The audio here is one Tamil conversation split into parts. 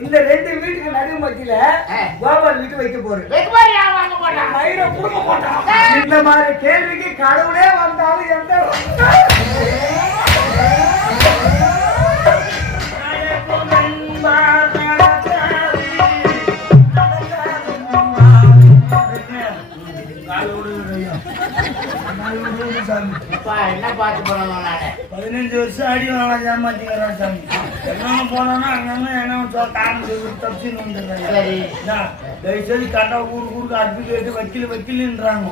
இந்த ரெண்டு வீட்டுக்கு நடு மத்தியில கோபால் வீட்டு வைக்க போறேன். இந்த மாதிரி கேள்விக்கு கடவுளே வந்தாலும் எந்த என்ன பார்த்து போனோம் 15 வருஷம் அடி வாங்கலாம் ஏமாத்திக்கிறான் சாமி. எல்லாம் போனோம்னா அங்கங்க என்ன காரணம் தப்பிச்சுன்னு வந்துடுறாங்க. தயவுசெய்து கரெக்டா ஊருக்கு அற்பி கேட்டு வக்கீலுன்றாங்க.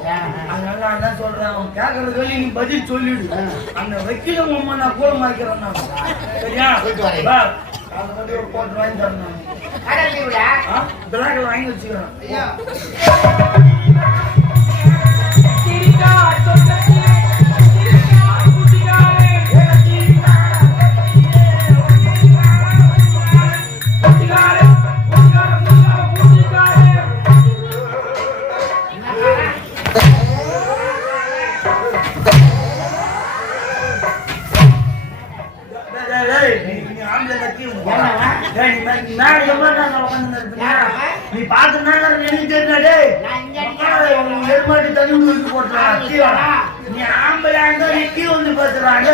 அதனால நான் என்ன சொல்றேன், அவன் கேட்கற சொல்லி நீ பதில் சொல்லிடு. அந்த வக்கீல அம்மா நான் கூட மாய்க்கிறேன். சரியா? அதை பத்தி ஒரு கோட் வாங்கி தரணும். பிளாக்ல வாங்கி வச்சுக்கிறேன். நீ பாத்து நீ ஆம்பளை கீ வந்து பேசுறாங்க.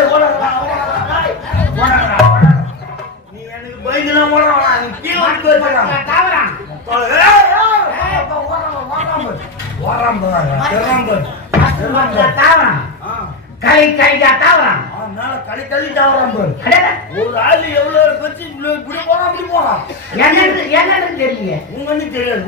நீ எனக்கு பயந்துலாம் கீ வந்து பேசுறான். கை கையா தாவறான். களி களி தாவறான். ஒரு ஆள் எவ்வளவு பச்சு இப்படி போறான் அப்படி போறான். என்னன்னு தெரியல. உங்க தெரியாது.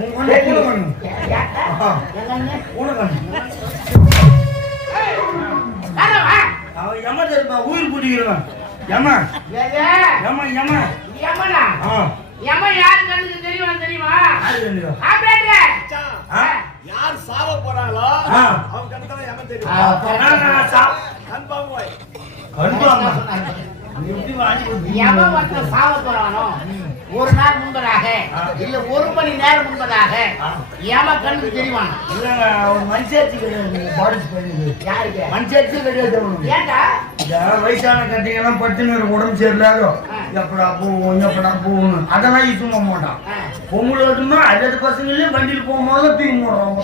அவன் யம தெரியுமா? உயிர் குடிக்கிறான். யம யம யம யமனா? யம யாரு கண்ணுக்கு தெரியுமா? யார் சாவ போறாங்களோ அவங்க கண்ணுக்கு யம தெரியும். ஒரு நாள் முன்பதாக இல்ல 1 மணி நேரம் முன்பதாக யம கண்ணுக்கு தெரியுமா? வயசான கட்டிங்கன்னா பட்டுன்னு உடம்பு சரியில்லாதோ எப்படா போவோம் எப்படா போகணும் அதெல்லாம் யூஸ் பண்ண மாட்டான். பொங்கல் வருதுன்னா அஜது பசங்களையும் வண்டியில் போகும்போது தூக்கி போடுறான்.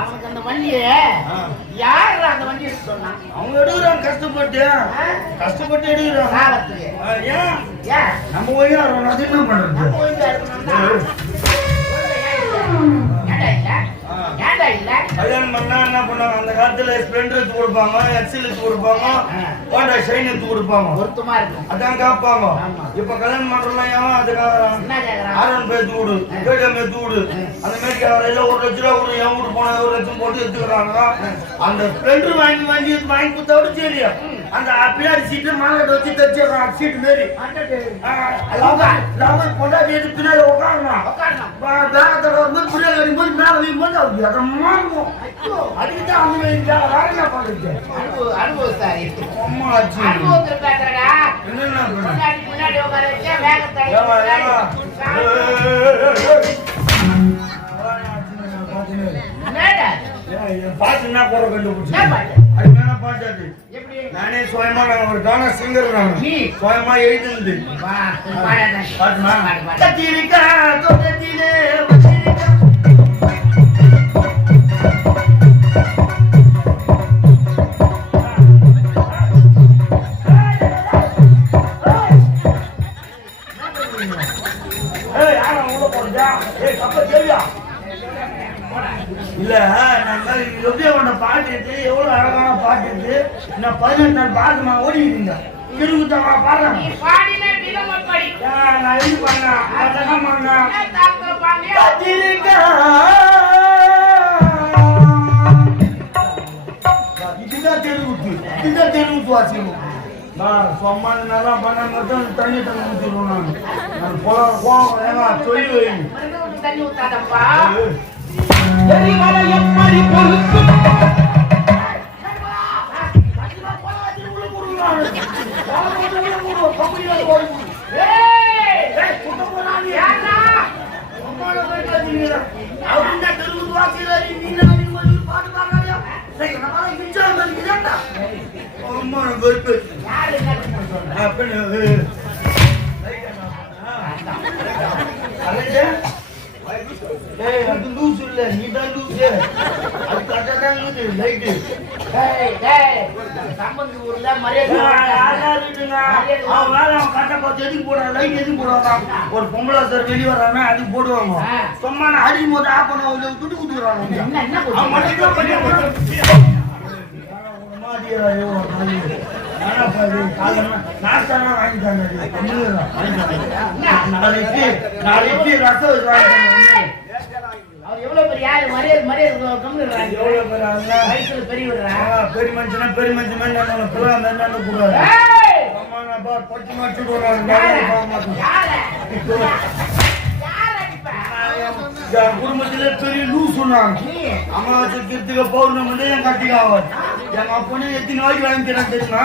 அவனுக்கு அந்த வண்டியை யாரு அந்த வண்டியை சொன்னான்? அவங்க எடுக்கிறான் கஷ்டப்பட்டு எடுக்கிறான். நம்ம ஓய்யா அது என்ன பண்றது? கல்யாணம் பண்ணா என்ன பண்ணாங்க? அந்த காலத்துல ஸ்ப்ளெண்டர் எடுத்து கொடுப்பாங்க, எக்ஸல் எடுத்து கொடுப்பாங்க, ஹோண்டா ஷைன் எடுத்து கொடுப்பாங்க. அதான் காப்பாங்க. இப்ப கல்யாணம் பண்றோம் அதுக்காக ஆரன் பேத்து விடு கேடிஎம் எடுத்து விடு அந்த மாதிரி இல்ல 1 லட்சம் ரூபா விடு என் வீட்டு போன 1 லட்சம் போட்டு எடுத்துக்கிறாங்க. அந்த ஸ்ப்ளெண்டர் வாங்கி கொடுத்தா விட சரியா அந்த பின்னாடி சீட்டு மாங்கட்டு வச்சு தச்சிடுறான். சீட்டு மாரி கொண்டாடி எடுத்து பின்னாடி உட்காரணும். பேகத்தோட வந்து பின்னாடி அடிக்கும்போது மேல வைக்கும்போது அதுக்குதான் அந்த மாதிரி வேற என்ன பண்றது? அம்மா ஆச்சு என்னென்ன பாட்டுன்னா போற கண்டுபிடிச்சு அது மேல பாட்டாது. நானே சுயமா ஒரு கான சிங்கர் நான் சுயமா எழுதினது பாட்டுமா கத்திரிக்கா தோட்டத்திலே இல்ல நான் எப்படி உன்ன பாட்டு எவ்வளவு அழகான பாட்டு இருக்கு. நான் 18 நாள் பாட்டுமா ஓடிக்கிட்டீங்க திருக்குத்தமா பாடுறேன். நான் இது பண்ணேன் இதுதான் தெருவுத்து இதுதான் தெருவுத்து வாசிக்கணும். நான் சும்மா நல்லா பண்ண மட்டும் தண்ணி ஊற்றிடுவோம். நான் போவேன் சொல்லி வைங்க. எப்படி பொறுத்து மரியாதை அவன் வேலை அவன் கட்ட பார்த்து எதுக்கு போடுறான் லைட் எதுக்கு போடுவாங்க ஒரு பொம்பளை சார் வெளியே வர்றாங்கன்னா அதுக்கு போடுவாங்க சும்மா அடிக்கும் போது ஆஃப் பண்ண துட்டு குடுக்குறாங்க என்ன அவன் மட்டும் நாளைக்கு ரசம் அவர் எவ்வளவு பெரிய ஆளு மரியாதை மரியாதை கம்மிடுறாங்க எவ்வளவு பேர் வயசுல பெரியவரா பெரிய மனுஷனா பெரிய மனுஷன் கூடாது பட்டு மாட்டு குடும்பத்திலே பெரிய லூஸ் சொன்னாங்க அமாவாசை கீர்த்திக பௌர்ணமி என் கட்டிக்கு ஆவாது எங்க அப்பனே எத்தனை வாய்க்கு வாங்கி தரேன் தெரியுமா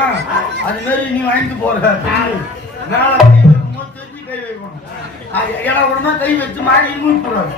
அது மாதிரி நீ வாங்கிட்டு போற மேல கை வைக்கும்போது தெரிஞ்சு கை வைக்கணும் ஏன்னா உடனே கை வச்சு மாறி மூணு போறாரு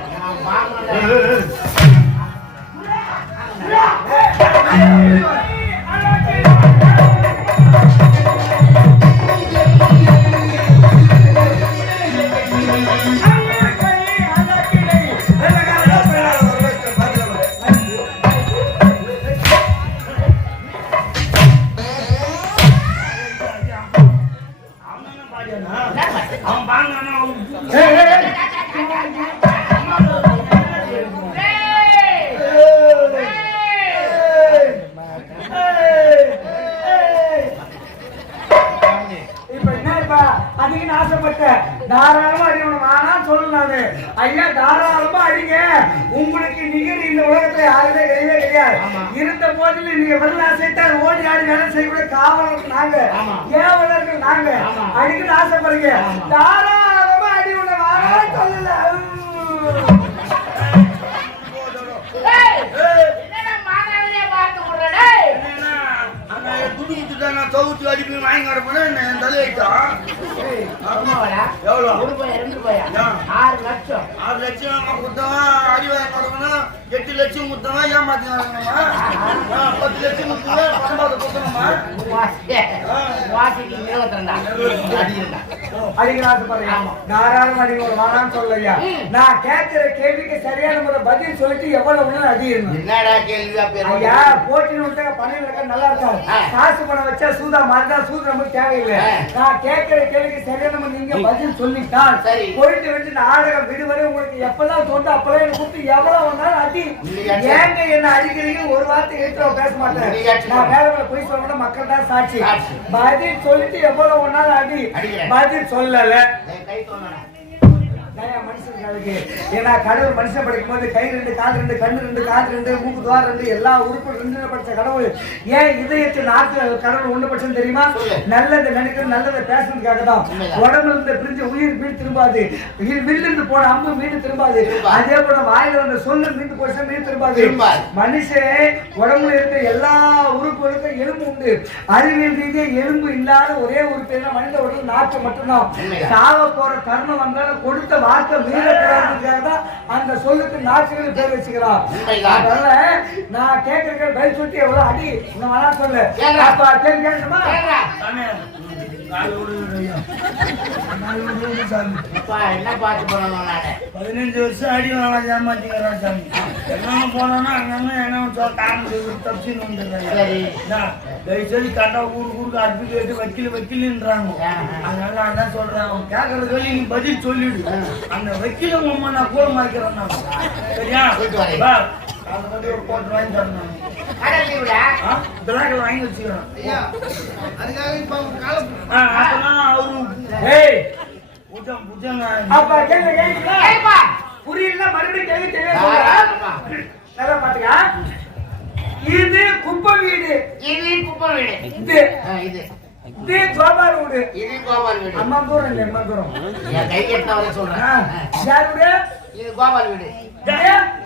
அவன் பாங்க அதிக ஆசைப்பட்ட தாராளமா அடிக்கணும் ஆனா சொல்லலாது ஐயா தாராளமா அடிங்க உங்களுக்கு நிகர் இந்த உலகத்துல யாருமே கிடையவே கிடையாது இருந்த போதிலும் நீங்க வரல ஆசைத்தால் ஓடி ஆடி வேலை செய்யக்கூடிய காவலர்கள் நாங்க ஏவலர்கள் நாங்க அடிக்கணும் ஆசைப்படுங்க தாராளமா அடி உன்னை வாரா சொல்லல சவுத்து அடிப்பு வாங்கி கிடப்பேன் என் தலையிட்டான் எவ்வளோ 6 லட்சம் 6 லட்சம் கொடுத்தவன் அடி வாங்கி கிடக்கணும் 8 லட்சம் கொடுத்தவன் ஏமாத்தி வாங்கணுமா 10 லட்சம் கொடுத்தவன் 19 கொடுக்கணுமா தாராளம் அடிக்கணும் வாரான்னு சொல்லலையா நான் கேட்கிற கேள்விக்கு சரியான முறை பதில் சொல்லிட்டு எவ்வளவு அதிகணும் ஐயா போட்டின்னு விட்டாங்க பணம் இருக்க நல்லா இருக்காது காசு பணம் வச்சா சூதா மாறினா சூது நமக்கு தேவையில்லை நான் கேட்கிற கேள்விக்கு சரியான நீங்க பதில் சொல்லிட்டால் போயிட்டு வந்து நாடகம் விடுவரை உங்களுக்கு எப்பெல்லாம் தோண்டு அப்பெல்லாம் எனக்கு கூப்பிட்டு எவ்வளவு வந்தாலும் அடி ஏங்க என்ன அடிக்கிறீங்க ஒரு வார்த்தை ஏற்ற பேச மாட்டேன் நான் வேலை போய் சொல்லணும் மக்கள் தான் சாட்சி பதில் சொல்லிட்டு எவ்வளவு ஒன்னாலும் அடி பதில் சொல்லல மனுஷனுக்கு ஏன்னா கடவுள் மனுஷன் படிக்கும் போது கை 2 கால் 2 கண்ணு 2 காது 2 மூக்கு துவார் 2 எல்லா உறுப்பும் 2 படிச்ச கடவுள் ஏன் இதயத்தில் நாக்கு கடவுள் ஒண்ணு படிச்சது தெரியுமா நல்லதை நினைக்கிறது நல்லதை பேசுறதுக்காக தான் உடம்புல இருந்து பிரிஞ்ச உயிர் மீன் திரும்பாது வில்லிருந்து போன அம்பு மீன் திரும்பாது அதே போல வாயில வந்த சொல்லு மீன் போச்சு மீன் திரும்பாது மனுஷன் உடம்புல இருக்க எல்லா உறுப்புகளுக்கும் எலும்பு உண்டு அறிவியல் ரீதியா எலும்பு இல்லாத ஒரே உறுப்பு என்ன மனித உடல் நாக்கு மட்டும்தான் சாவ போற தருணம் வந்தாலும் கொடுத்த வார்த்தை மீறக்கூடாதுக்காக அந்த சொல்லுக்கு நாச்சுகள் பேர் வச்சுக்கிறான் அதனால நான் கேட்கிற பதில் சொல்லிட்டு எவ்வளவு அடி இன்னும் வேணா சொல்லு அப்ப கேள்வி கேட்கணுமா என்ன பார்த்து பண்ணணும் 15 வருஷம் அடி வாங்க ஏமாத்திக்கிறான் சாமி என்ன போனோம்னா அங்கங்க என்ன தப்பிச்சுன்னு வந்துடுறாங்க தயவுசெய்து கரெக்டா ஊருக்கு அற்பி கேட்டு வக்கீலுன்றாங்க அதனால நான் என்ன சொல்றேன் அவன் கேட்கற சொல்லி நீ பதில் சொல்லிடு அந்த வக்கீல உண்மை நான் கூட மாய்க்கிறேன் நான் சரியா அதை பத்தி ஒரு போட்டு வாங்கி தரணும் வாங்கி வச்சுக்கிறேன் புரியல மறுபடியும் கேள்வி நல்லா பாத்துக்க இது குப்பை வீடு இது கோபால் வீடு அம்மா தூரம் இல்லை அம்மா தூரம் கை கட்டினவரை சொல்றேன் யாருடைய இது கோபால் வீடு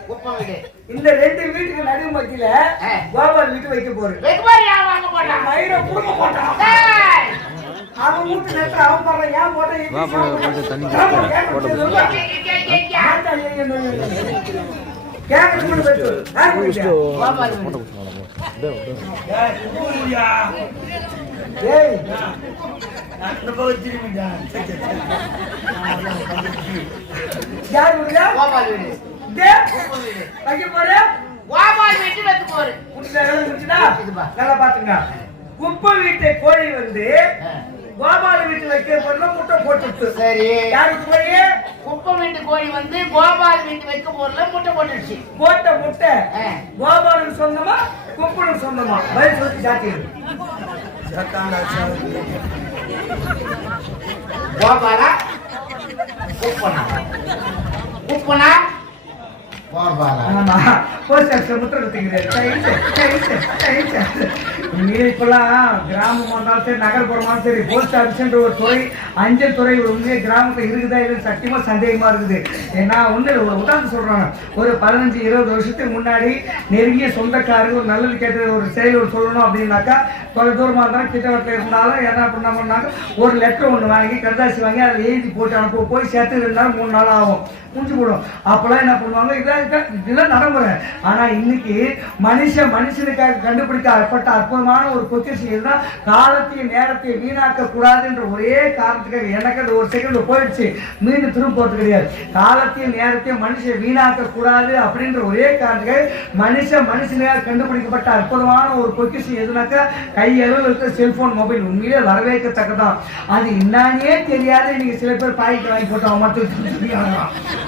குப்பை வீடு இந்த 2 வீட்டுக்கு நடு மத்தியில கோபால் வீட்டு வைக்க போறேன் மயிரை புடுங்க போட்டான் அவன் வீட்டு நேரத்தில் அவன் பாரு ஏன் நல்லா பாத்துங்க குப்பை வீட்டு கோழி வந்து கோபால வீட்டு வைக்கிற பொருள முட்டை போட்டுச்சு. சரி, யாருக்கு போய் குப்பை வீட்டு கோழி வந்து கோபால் வீட்டு வைக்க பொருள முட்டை போட்டுடுச்சு. போட்ட முட்டை கோபாலுக்கு சொந்தமா குப்பனுக்கு சொந்தமா? பதில் சொல்லி ஜாத்தி கோபாலா குப்பனா? குப்பனா கோபாலா? ஆமா, போஸ்ட் ஆஃபீஸ் முட்டை குத்திக்கிறேன். இப்பெல்லாம் கிராமமா இருந்தாலும் சரி நகர்ப்புறமாலும் சரி போஸ்ட் ஆஃபீஸ்ன்ற ஒரு துறை, அஞ்சல் துறை உண்மையே கிராமத்துல இருக்குதா இல்லைன்னு சத்தியமா சந்தேகமா இருக்குது. ஏன்னா ஒண்ணு ஒரு உதாரணம் சொல்றாங்க, ஒரு 15-20 வருஷத்துக்கு முன்னாடி நெருங்கிய சொந்தக்காரங்க ஒரு நல்லது கேட்ட ஒரு செயல் ஒரு சொல்லணும் அப்படின்னாக்கா தொலை தூரமா இருந்தாலும் கிட்டவட்டில் இருந்தாலும் என்ன பண்ணாங்க, ஒரு லெட்டர் ஒன்று வாங்கி கடைதாசி வாங்கி அதை எழுதி போட்டு அனுப்ப போய் சேர்த்து 2 நாள் 3 நாள் ஆகும், முடிஞ்சு போடும். அப்பெல்லாம் என்ன பண்ணுவாங்க, இதெல்லாம் நடைமுறை. ஆனா இன்னைக்கு மனுஷனுக்காக கண்டுபிடிக்கப்பட்ட அற்புதமான ஒரு பொக்கிஷம் இதுதான். காலத்தையும் நேரத்தையும் வீணாக்க கூடாதுன்ற ஒரே காரணத்துக்காக எனக்கு அது ஒரு செகண்ட் போயிடுச்சு, மீண்டும் திரும்ப போறது கிடையாது. காலத்தையும் நேரத்தையும் மனுஷன் வீணாக்க கூடாது அப்படின்ற ஒரே காரணத்துக்காக மனுஷனாக கண்டுபிடிக்கப்பட்ட அற்புதமான ஒரு பொக்கிஷம் எதுனாக்கா கையளவில் இருக்கிற செல்போன் மொபைல். உண்மையிலே வரவேற்கத்தக்கதான். அது என்னன்னே தெரியாது. நீங்க சில பேர் பாய்க்கு வாங்கி போட்டோம் மட்டும்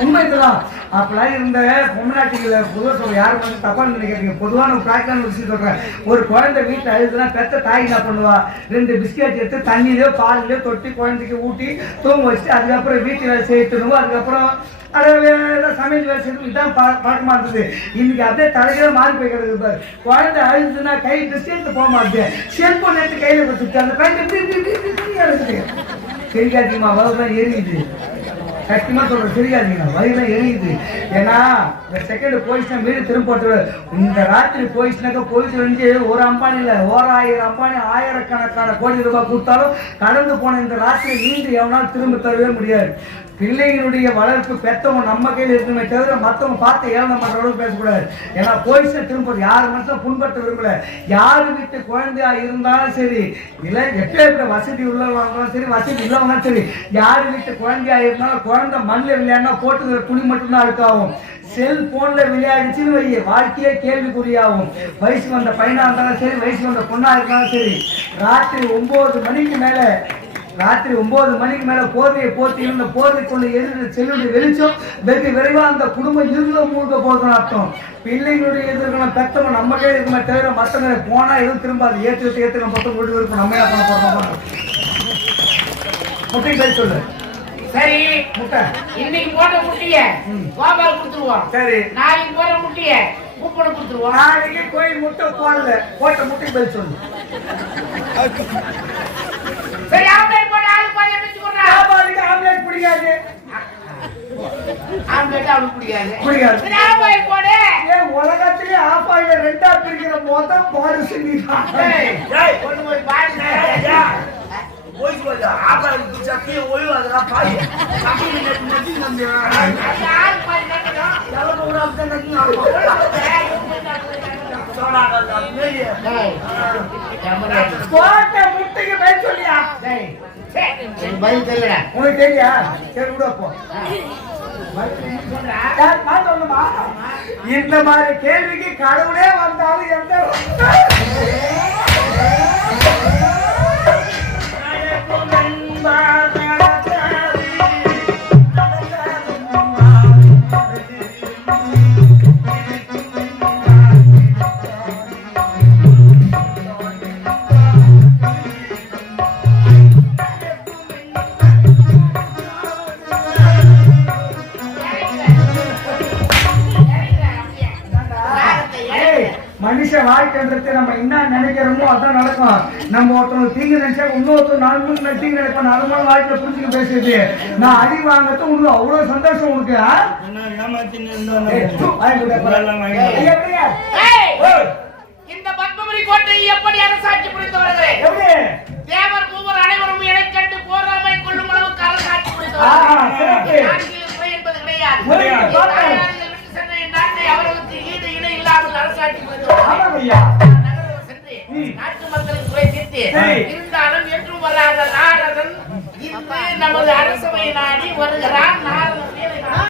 உண்மை இதுதான். அப்பெல்லாம் இருந்த பொம்நாட்டிகளை பொதுவாக சொல்ல யாரும் வந்து தப்பா நினைக்கிறீங்க. பொதுவான ஒரு பிராக்டிகல் விஷயம் சொல்றேன். ஒரு குழந்தை வீட்டில் அழுதுனா பெத்த தாய் என்ன பண்ணுவா, 2 பிஸ்கெட் எடுத்து தண்ணியிலோ பாலிலோ தொட்டி குழந்தைக்கு ஊட்டி தூங்க வச்சுட்டு அதுக்கப்புறம் வீட்டு வேலை செய்யணும். அதுக்கப்புறம் சமையல் வேலை செய்யணும். இதுதான் பழக்கமா இருந்தது. இன்னைக்கு அப்படியே தலையில மாறி போய் கிடக்குது பாரு. குழந்தை அழுதுனா கை பிஸ்கெட் போக மாட்டேன், செல்போன் எடுத்து கையில வச்சுட்டு அந்த குழந்தை தெரியாதீங்கம்மா வகுதான் எரியுது. சத்தியமா சொல்றேன், தெரியாதீங்க வயிறுலாம் எரியுது. ஏன்னா இந்த செகண்ட் போயிடுச்சுன்னா வீடு திரும்ப போட்டு இந்த ராத்திரி போயிடுச்சுனாக்கா போயிட்டு வந்து ஒரு அம்பானில 1000 அம்பானி ஆயிரக்கணக்கான கோடி ரூபாய் கொடுத்தாலும் கடந்து போன இந்த ராத்திரி மீண்டும் எவனாலும் திரும்ப தரவே முடியாது. பிள்ளைகளுடைய வளர்ப்பு பெற்றவங்க நம்ம கையில் இருக்குமே தவிர மற்றவங்க பார்த்து ஏழனை பண்ற அளவுக்கு பேசக்கூடாது. ஏன்னா போயிடுச்சுன்னா திரும்ப யாரு மனசும் புண்பட்ட விரும்பல. யாரு வீட்டு குழந்தையா இருந்தாலும் சரி, இல்லை எப்ப வசதி உள்ளவங்க சரி வசதி இல்லவங்களும் சரி, யாரு வீட்டு குழந்தையா இருந்தாலும் குழந்தை மண்ணில் விளையாடினா போட்டுக்கிற துணி மட்டும்தான் அழுக்காகும். செல்போன்ல விளையாடிச்சுன்னு வை வாழ்க்கையே கேள்விக்குறியாகும். வயசுக்கு வந்த பையனா இருந்தாலும் சரி, வயசுக்கு வந்த பொண்ணா இருந்தாலும் சரி, ராத்திரி 9 மணிக்கு மேல போர்வையை போட்டு இருந்த போர்வைக்குள்ள எதிர்த்து செல்லுடைய வெளிச்சம் வெகு விரைவா அந்த குடும்பம் இருந்த மூழ்க போதுன்னு அர்த்தம். பிள்ளைங்களுடைய எதிர்கணும் பெத்தவங்க நம்ம கையில் இருக்குமே தவிர மற்றவங்க போனா எதுவும் திரும்ப அது ஏற்று மொத்தம் கொண்டு இருக்கும். நம்ம என்ன பண்ண போறோம்? முட்டை பேர் சொல்லு. சரி, முட்டை இன்னைக்கு போட்ட முட்டைய கோபால் கொடுத்துருவோம். சரி, நாளைக்கு போற முட்டைய கூப்பனை கொடுத்துருவோம். நாளைக்கு கோயில் முட்டை போடல, போட்ட முட்டை பேர் சொல்லு. சரி, ஆம்லேட் போட ஆளு பாதி எடுத்து போடுறா. கோபாலுக்கு ஆம்லேட் பிடிக்காது. ஆம்லேட் அவனுக்கு பிடிக்காது. சரி, ஆம்லேட் போடு. உலகத்திலே ஆஃப் ஆயில 2ஆ பிரிக்கிற மொத்தம் பாடு செஞ்சுட்டான். கொண்டு போய் பாருங்க. போயிட்டு வந்து ஆபாளுக்கு சக்கி ஒய்வு அதெல்லாம் பாய் சக்கி நெட்டி வந்து யாரு பாய் நட்டோம் எவ்வளவு ஒரு அப்படி நட்டி போட்ட முட்டைக்கு பதில் சொல்லியா? பதில் தெரியல உனக்கு தெரியா? சரி விட போ. இந்த மாதிரி கேள்விக்கு கடவுளே வந்தாலும் எந்த மனுஷ வாழ்க்கைன்றது நம்ம என்ன நினைக்கிறோமோ அதான் நடக்கும். நம்ம ஒருத்தவங்க தீங்கு நினைச்சா இன்னொருத்தர் 4 மணிக்கு தீங்கு நினைப்பேன். 4 மணி வாழ்க்கையில புரிஞ்சுக்க பேசுறது நான் அடி வாங்கறது உனக்கு அவ்வளவு சந்தோஷம் உனக்கு. இந்த பத்மபுரி கோட்டை எப்படி அரசாட்சி புரிந்து வருகிறேன்? தேவர் மூவர் அனைவரும் இணை கண்டு போராமை கொள்ளும் அளவுக்கு அரசாட்சி புரிந்து வருகிறேன் என்பது கிடையாது. நாட்டை அவர்களுக்கு ஈடு இணை இல்லாமல் அரசாட்சி புரிந்து நாட்டு மக்களின் குறை தீர்த்து இருந்தாலும் என்றும் வராத நாரதன் இன்று நமது அரசவை நாடி வருகிறான்.